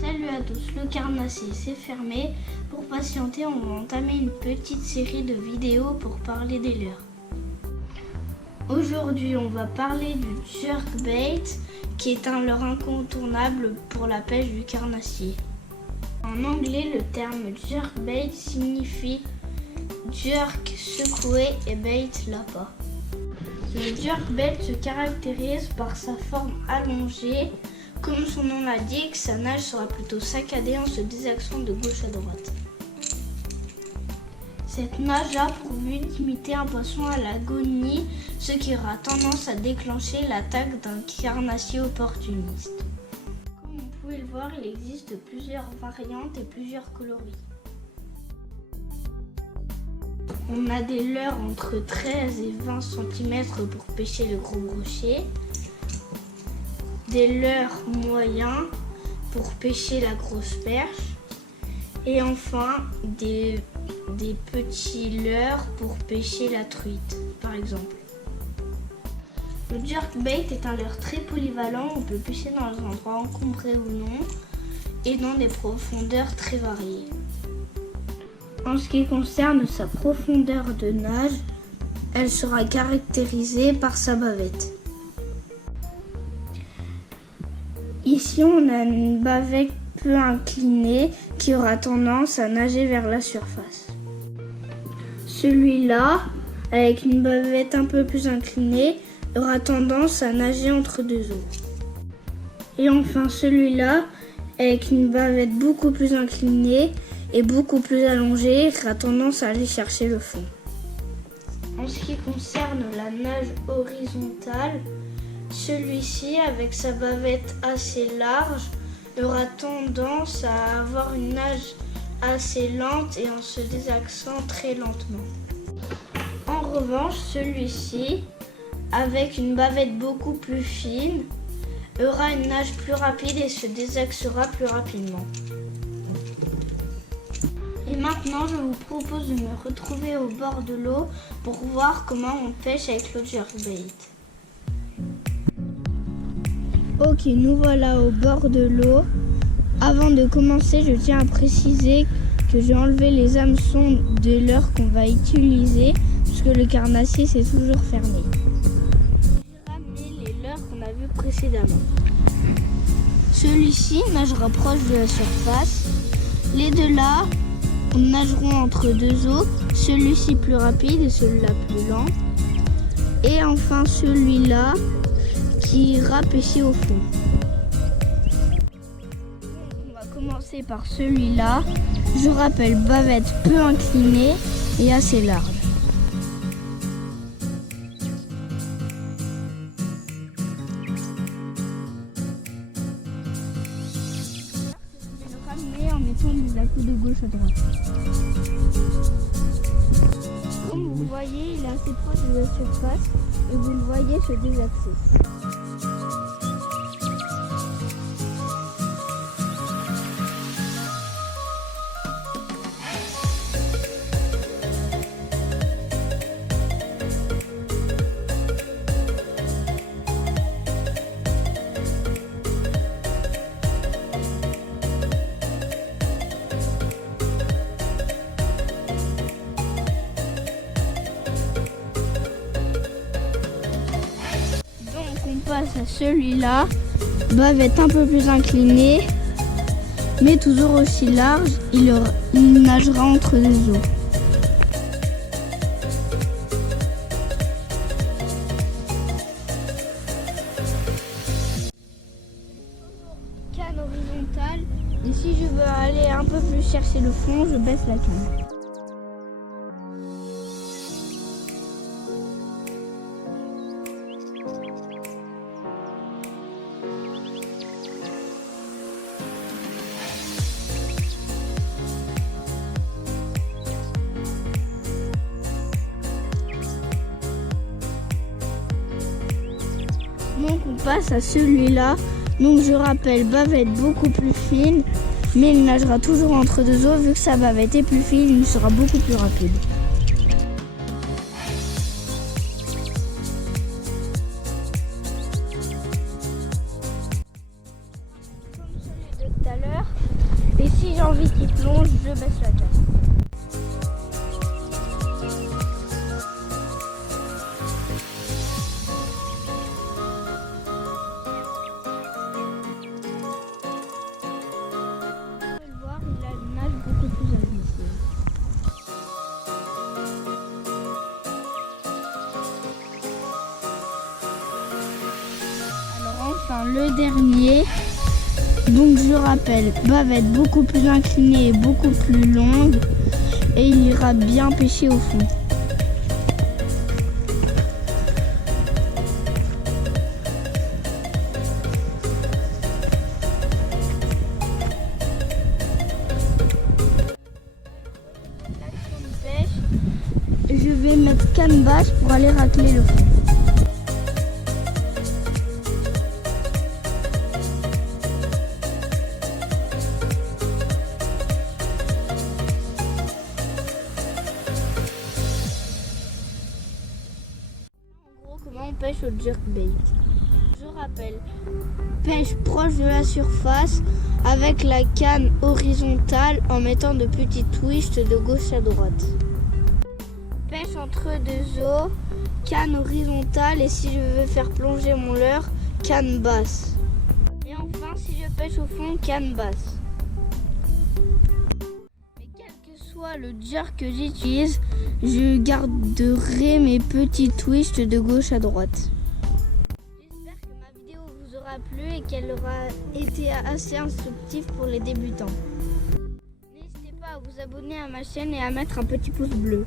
Salut à tous, le carnassier s'est fermé. Pour patienter, on va entamer une petite série de vidéos pour parler des leurres. Aujourd'hui, on va parler du jerkbait, qui est un leurre incontournable pour la pêche du carnassier. En anglais, le terme jerkbait signifie jerk, secouer et bait, l'appât. Le jerkbait se caractérise par sa forme allongée. Comme son nom l'indique, sa nage sera plutôt saccadée en se désaxant de gauche à droite. Cette nage a pour but d'imiter un poisson à l'agonie, ce qui aura tendance à déclencher l'attaque d'un carnassier opportuniste. Comme vous pouvez le voir, il existe plusieurs variantes et plusieurs coloris. On a des leurres entre 13 et 20 cm pour pêcher le gros brochet, des leurres moyens pour pêcher la grosse perche et enfin des petits leurres pour pêcher la truite, par exemple. Le jerkbait est un leurre très polyvalent, on peut pêcher dans des endroits encombrés ou non et dans des profondeurs très variées. En ce qui concerne sa profondeur de nage, elle sera caractérisée par sa bavette. Ici, on a une bavette peu inclinée qui aura tendance à nager vers la surface. Celui-là, avec une bavette un peu plus inclinée, aura tendance à nager entre deux eaux. Et enfin, celui-là, avec une bavette beaucoup plus inclinée et beaucoup plus allongée, aura tendance à aller chercher le fond. En ce qui concerne la nage horizontale, celui-ci, avec sa bavette assez large, aura tendance à avoir une nage assez lente et en se désaxant très lentement. En revanche, celui-ci, avec une bavette beaucoup plus fine, aura une nage plus rapide et se désaxera plus rapidement. Et maintenant, je vous propose de me retrouver au bord de l'eau pour voir comment on pêche avec le jerkbait. Ok, nous voilà au bord de l'eau. Avant de commencer, je tiens à préciser que j'ai enlevé les hameçons de leurre qu'on va utiliser puisque le carnassier s'est toujours fermé. J'ai ramené les leurres qu'on a vus précédemment. Celui-ci nagera proche de la surface. Les deux là nageront entre deux eaux, celui-ci plus rapide et celui-là plus lent. Et enfin celui-là qui ira pêcher au fond. On va commencer par celui-là. Je rappelle, bavette peu inclinée et assez large. Je vais le ramener en mettant des à-coups de gauche à droite. Comme vous voyez, il est assez proche de la surface et vous le voyez se désaxer. On passe à celui-là, bavette un peu plus inclinée, mais toujours aussi large, il nagera entre deux eaux. Canne horizontale, et si je veux aller un peu plus chercher le fond, je baisse la canne. Donc on passe à celui-là, Donc je rappelle, bavette beaucoup plus fine, mais il nagera toujours entre deux eaux. Vu que sa bavette est plus fine, il sera beaucoup plus rapide. Comme celui de tout à l'heure, et si j'ai envie qu'il plonge, je baisse la canne. Il a une nage beaucoup plus agressive. Alors enfin le dernier, donc je rappelle, bavette beaucoup plus inclinée et beaucoup plus longue, et il ira bien pêcher au fond. Je vais mettre canne basse pour aller racler le fond. En gros, comment on pêche au jerkbait? Je rappelle, pêche proche de la surface avec la canne horizontale en mettant de petits twists de gauche à droite. Pêche entre deux eaux, canne horizontale, et si je veux faire plonger mon leurre, canne basse. Et enfin, si je pêche au fond, canne basse. Mais quel que soit le jerk que j'utilise, je garderai mes petits twists de gauche à droite. J'espère que ma vidéo vous aura plu et qu'elle aura été assez instructive pour les débutants. N'hésitez pas à vous abonner à ma chaîne et à mettre un petit pouce bleu.